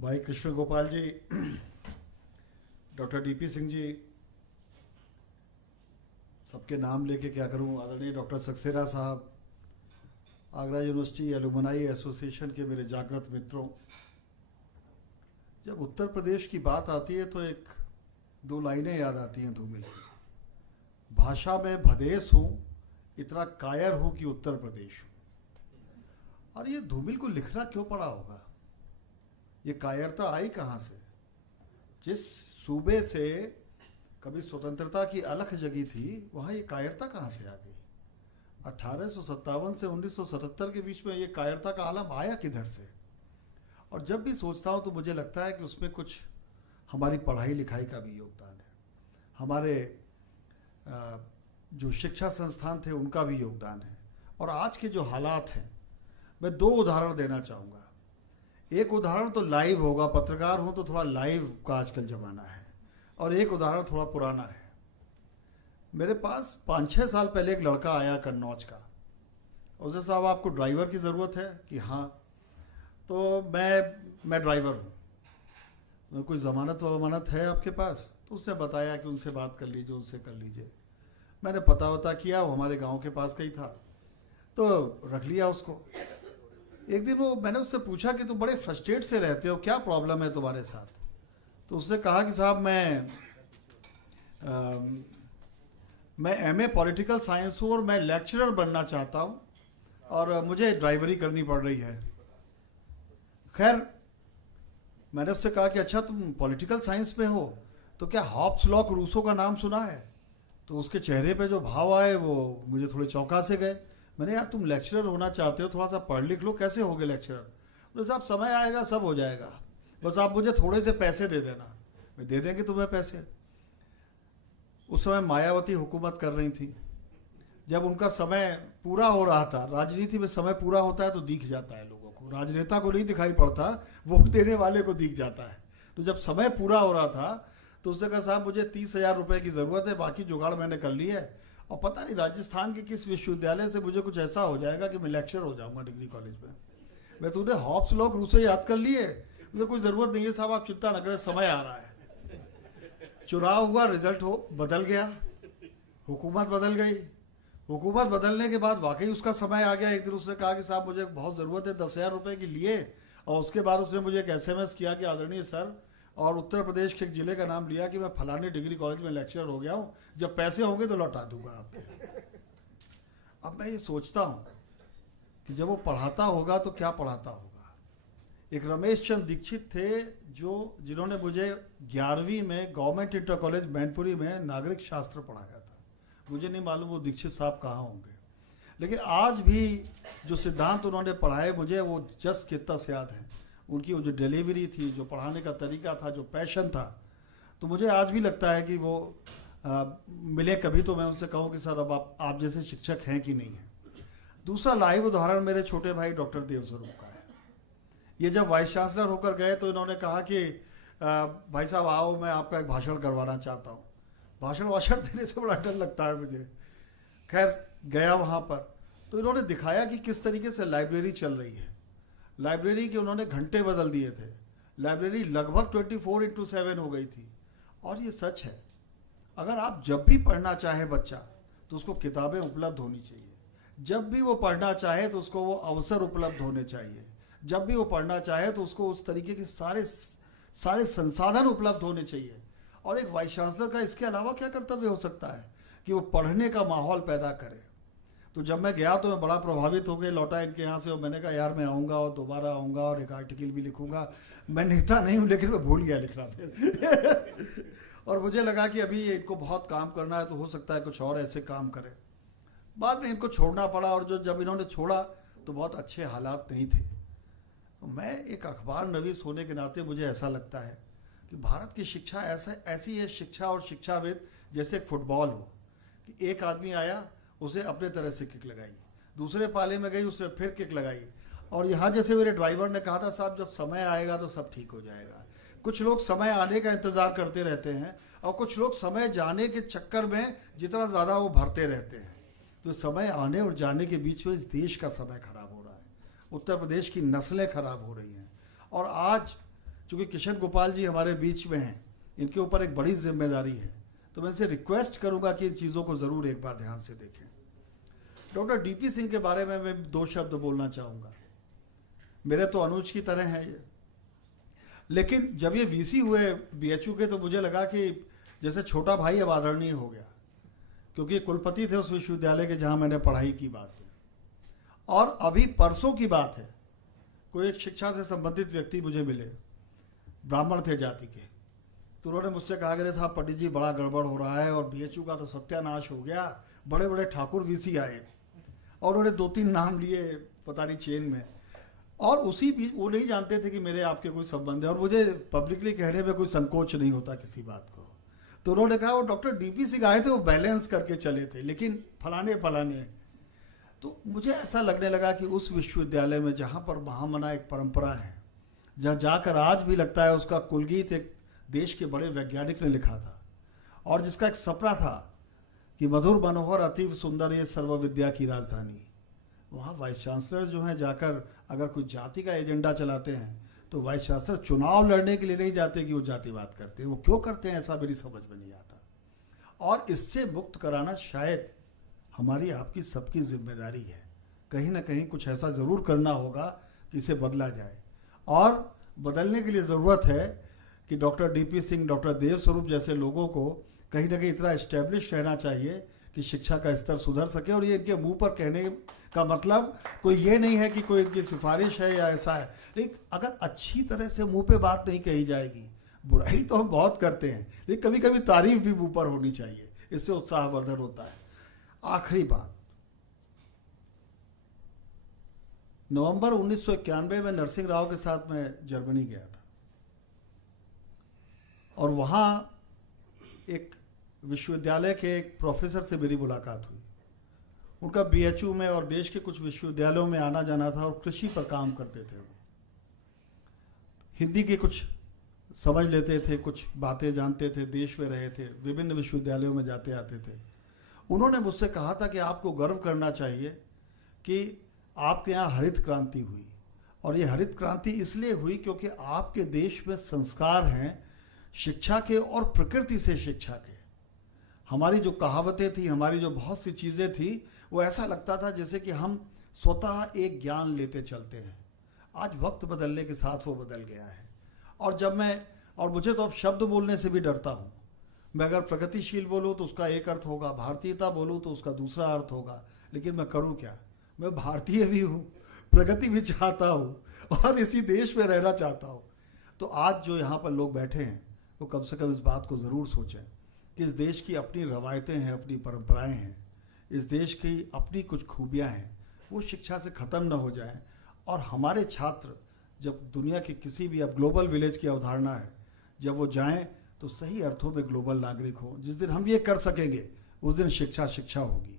भाई Krishna Gopal ji, doctor DP Singh ji, सबके नाम लेके क्या करूं, आदरणीय डॉक्टर सक्सेना साहब, आगरा यूनिवर्सिटी एलुमनाई एसोसिएशन के मेरे जागृत मित्रों, जब उत्तर प्रदेश की बात आती है तो एक दो लाइनें याद आती हैं धूमिल की। भाषा में भदेश हूँ, इतना कायर हूँ कि उत्तर प्रदेश हूँ। और ये धूमिल को लिखना क्यों पड़ा होगा? ये कायरता आई कहाँ से? जिस सूबे से कभी स्वतंत्रता की अलख जगी थी, वहाँ ये कायरता कहाँ से आ गई? 1857 से 1977 के बीच में ये कायरता का आलम आया किधर से? और जब भी सोचता हूँ तो मुझे लगता है कि उसमें कुछ हमारी पढ़ाई लिखाई का भी योगदान है, हमारे जो शिक्षा संस्थान थे उनका भी योगदान है। और आज के जो हालात हैं, मैं दो उदाहरण देना चाहूँगा। एक उदाहरण तो लाइव होगा, पत्रकार हूँ तो थोड़ा लाइव का आजकल ज़माना है, और एक उदाहरण थोड़ा पुराना है। मेरे पास 5-6 साल पहले एक लड़का आया कन्नौज का। उसने साहब आपको ड्राइवर की ज़रूरत है? कि हाँ। तो मैं ड्राइवर हूँ, कोई ज़मानत वमानत है आपके पास? तो उसने बताया कि उनसे बात कर लीजिए, उनसे कर लीजिए। मैंने पता किया, वो हमारे गाँव के पास का ही था, तो रख लिया उसको। एक दिन मैंने उससे पूछा कि तुम बड़े फ्रस्ट्रेट से रहते हो, क्या प्रॉब्लम है तुम्हारे साथ? तो उसने कहा कि साहब मैं एमए पॉलिटिकल साइंस हूँ और मैं लेक्चरर बनना चाहता हूँ और मुझे ड्राइवरी करनी पड़ रही है। खैर, मैंने उससे कहा कि अच्छा तुम पॉलिटिकल साइंस में हो तो क्या हॉब्स लॉक रूसो का नाम सुना है? तो उसके चेहरे पे जो भाव आए वो मुझे थोड़े चौंका से गए। मैंने, यार तुम लेक्चरर होना चाहते हो, थोड़ा सा पढ़ लिख लो, कैसे होगे लेक्चरर? बोले साहब समय आएगा सब हो जाएगा, बस आप मुझे थोड़े से पैसे दे देना, मैं दे देंगे तुम्हें पैसे। उस समय मायावती हुकूमत कर रही थी। जब उनका समय पूरा हो रहा था, राजनीति में समय पूरा होता है तो दिख जाता है लोगों को, राजनेता को नहीं दिखाई पड़ता, वोट देने वाले को दिख जाता है। तो जब समय पूरा हो रहा था तो उसने कहा साहब मुझे 30,000 रुपये की ज़रूरत है, बाकी जुगाड़ मैंने कर ली है, और पता नहीं राजस्थान के किस विश्वविद्यालय से मुझे कुछ ऐसा हो जाएगा कि मैं लेक्चर हो जाऊंगा डिग्री कॉलेज में। मैं, तूने हॉब्स लॉक रूसो याद कर लिए? मुझे कोई ज़रूरत नहीं है साहब, आप चिंता न करें, समय आ रहा है। चुनाव हुआ, रिजल्ट बदल गया, हुकूमत बदल गई। हुकूमत बदलने के बाद वाकई उसका समय आ गया। एक दिन उसने कहा कि साहब मुझे बहुत ज़रूरत है 10,000 रुपये की लिए, और उसके बाद उसने मुझे एक SMS किया कि आदरणीय सर, और उत्तर प्रदेश के एक ज़िले का नाम लिया कि मैं फलाने डिग्री कॉलेज में लेक्चरर हो गया हूँ, जब पैसे होंगे तो लौटा दूंगा आपके। अब मैं ये सोचता हूँ कि जब वो पढ़ाता होगा तो क्या पढ़ाता होगा। एक रमेश चंद्र दीक्षित थे जिन्होंने मुझे 11वीं में गवर्नमेंट इंटर कॉलेज मैनपुरी में नागरिक शास्त्र पढ़ाया था। मुझे नहीं मालूम वो दीक्षित साहब कहाँ होंगे, लेकिन आज भी जो सिद्धांत उन्होंने पढ़ाए मुझे वो जस के तस याद है। उनकी वो जो डिलीवरी थी, जो पढ़ाने का तरीका था, जो पैशन था, तो मुझे आज भी लगता है कि वो मिले कभी तो मैं उनसे कहूँ कि सर अब आप जैसे शिक्षक हैं कि नहीं हैं। दूसरा लाइव उदाहरण मेरे छोटे भाई डॉक्टर देवस्वरूप का है। ये जब वाइस चांसलर होकर गए तो इन्होंने कहा कि भाई साहब आओ, मैं आपका एक भाषण करवाना चाहता हूँ। भाषण देने से बड़ा डर लगता है मुझे। खैर गया वहाँ पर, तो इन्होंने दिखाया कि किस तरीके से लाइब्रेरी चल रही है। लाइब्रेरी के उन्होंने घंटे बदल दिए थे, लाइब्रेरी लगभग 24/7 हो गई थी। और ये सच है, अगर आप जब भी पढ़ना चाहे बच्चा तो उसको किताबें उपलब्ध होनी चाहिए, जब भी वो पढ़ना चाहे तो उसको वो अवसर उपलब्ध होने चाहिए, जब भी वो पढ़ना चाहे तो उसको उस तरीके के सारे संसाधन उपलब्ध होने चाहिए। और एक वाइस चांसलर का इसके अलावा क्या कर्तव्य हो सकता है कि वो पढ़ने का माहौल पैदा करे। तो जब मैं गया तो मैं बड़ा प्रभावित हो गया, लौटा इनके यहाँ से, और मैंने कहा यार मैं आऊँगा और दोबारा आऊँगा और एक आर्टिकल भी लिखूँगा। मैं लिखता नहीं हूँ, लेकिन मैं भूल गया लिखना फिर और मुझे लगा कि अभी इनको बहुत काम करना है, तो हो सकता है कुछ और ऐसे काम करें। बाद में इनको छोड़ना पड़ा, और जब इन्होंने छोड़ा तो बहुत अच्छे हालात नहीं थे। तो मैं एक अखबार नवीस होने के नाते मुझे ऐसा लगता है कि भारत की शिक्षा ऐसी है, शिक्षा और शिक्षाविद जैसे एक फुटबॉल हो, कि एक आदमी आया, उसे अपने तरह से किक लगाई, दूसरे पाले में गई, उसने फिर किक लगाई। और यहाँ जैसे मेरे ड्राइवर ने कहा था साहब जब समय आएगा तो सब ठीक हो जाएगा। कुछ लोग समय आने का इंतज़ार करते रहते हैं, और कुछ लोग समय जाने के चक्कर में जितना ज़्यादा वो भरते रहते हैं। तो समय आने और जाने के बीच में इस देश का समय खराब हो रहा है, उत्तर प्रदेश की नस्लें खराब हो रही हैं। और आज चूँकि किशन गोपाल जी हमारे बीच में हैं, इनके ऊपर एक बड़ी जिम्मेदारी है, तो मैं इनसे रिक्वेस्ट करूंगा कि इन चीज़ों को ज़रूर एक बार ध्यान से देखें। डॉक्टर डीपी सिंह के बारे में मैं 2 शब्द बोलना चाहूँगा। मेरे तो अनुज की तरह हैं ये, लेकिन जब ये वीसी हुए बीएचयू के, तो मुझे लगा कि जैसे छोटा भाई अब आदरणीय हो गया, क्योंकि कुलपति थे उस विश्वविद्यालय के जहाँ मैंने पढ़ाई की बात है। और अभी परसों की बात है, कोई एक शिक्षा से संबंधित व्यक्ति मुझे मिले, ब्राह्मण थे जाति के, तो उन्होंने मुझसे कहा कि साहब पंडित जी बड़ा गड़बड़ हो रहा है और बीएचयू का तो सत्यानाश हो गया, बड़े बड़े ठाकुर वीसी आए, और उन्होंने 2-3 नाम लिए पता नहीं चेन में, और उसी बीच वो नहीं जानते थे कि मेरे आपके कोई संबंध है, और मुझे पब्लिकली कहने में कोई संकोच नहीं होता किसी बात को। तो उन्होंने कहा वो डॉक्टर डीपी सिंह आए थे, वो बैलेंस करके चले थे, लेकिन फलाने फलाने। तो मुझे ऐसा लगने लगा कि उस विश्वविद्यालय में जहाँ पर महामना एक परंपरा है, जहाँ जाकर आज भी लगता है उसका कुलगीत एक देश के बड़े वैज्ञानिक ने लिखा था, और जिसका एक सपना था कि मधुर मनोहर अतीव सुंदर ये सर्व विद्या की राजधानी, वहाँ वाइस चांसलर जो हैं जाकर अगर कोई जाति का एजेंडा चलाते हैं तो वाइस चांसलर चुनाव लड़ने के लिए नहीं जाते कि वो जातिवाद करते हैं, वो क्यों करते हैं ऐसा मेरी समझ में नहीं आता। और इससे मुक्त कराना शायद हमारी आपकी सबकी जिम्मेदारी है। कहीं ना कहीं कुछ ऐसा ज़रूर करना होगा कि इसे बदला जाए, और बदलने के लिए ज़रूरत है कि डॉक्टर डीपी सिंह, डॉक्टर देवस्वरूप जैसे लोगों को कहीं ना कहीं इतना एस्टेब्लिश रहना चाहिए कि शिक्षा का स्तर सुधर सके। और ये इनके मुंह पर कहने का मतलब कोई ये नहीं है कि कोई इनकी सिफारिश है या ऐसा है, लेकिन अगर अच्छी तरह से मुंह पे बात नहीं कही जाएगी, बुराई तो हम बहुत करते हैं, लेकिन कभी कभी तारीफ भी मुंह पर होनी चाहिए, इससे उत्साहवर्धन होता है। आखिरी बात, नवंबर 1991 में नरसिंह राव के साथ मैं जर्मनी गया था, और वहाँ एक विश्वविद्यालय के एक प्रोफेसर से मेरी मुलाकात हुई। उनका बीएचयू में और देश के कुछ विश्वविद्यालयों में आना जाना था, और कृषि पर काम करते थे। वो हिंदी के कुछ समझ लेते थे, कुछ बातें जानते थे, देश में रहे थे, विभिन्न विश्वविद्यालयों में जाते आते थे। उन्होंने मुझसे कहा था कि आपको गर्व करना चाहिए कि आपके यहाँ हरित क्रांति हुई, और ये हरित क्रांति इसलिए हुई क्योंकि आपके देश में संस्कार हैं शिक्षा के और प्रकृति से शिक्षा के। हमारी जो कहावतें थी, हमारी जो बहुत सी चीज़ें थी, वो ऐसा लगता था जैसे कि हम स्वतः एक ज्ञान लेते चलते हैं। आज वक्त बदलने के साथ वो बदल गया है, और मुझे तो अब शब्द बोलने से भी डरता हूँ। मैं अगर प्रगतिशील बोलूँ तो उसका एक अर्थ होगा, भारतीयता बोलूँ तो उसका दूसरा अर्थ होगा, लेकिन मैं करूँ क्या? मैं भारतीय भी हूँ, प्रगति भी चाहता हूँ, और इसी देश में रहना चाहता हूँ। तो आज जो यहाँ पर लोग बैठे हैं वो कम से कम इस बात को ज़रूर सोचें कि इस देश की अपनी रवायतें हैं, अपनी परंपराएं हैं, इस देश की अपनी कुछ खूबियां हैं, वो शिक्षा से ख़त्म ना हो जाए। और हमारे छात्र जब दुनिया के किसी भी, अब ग्लोबल विलेज की अवधारणा है, जब वो जाएं तो सही अर्थों में ग्लोबल नागरिक हो। जिस दिन हम ये कर सकेंगे उस दिन शिक्षा शिक्षा होगी।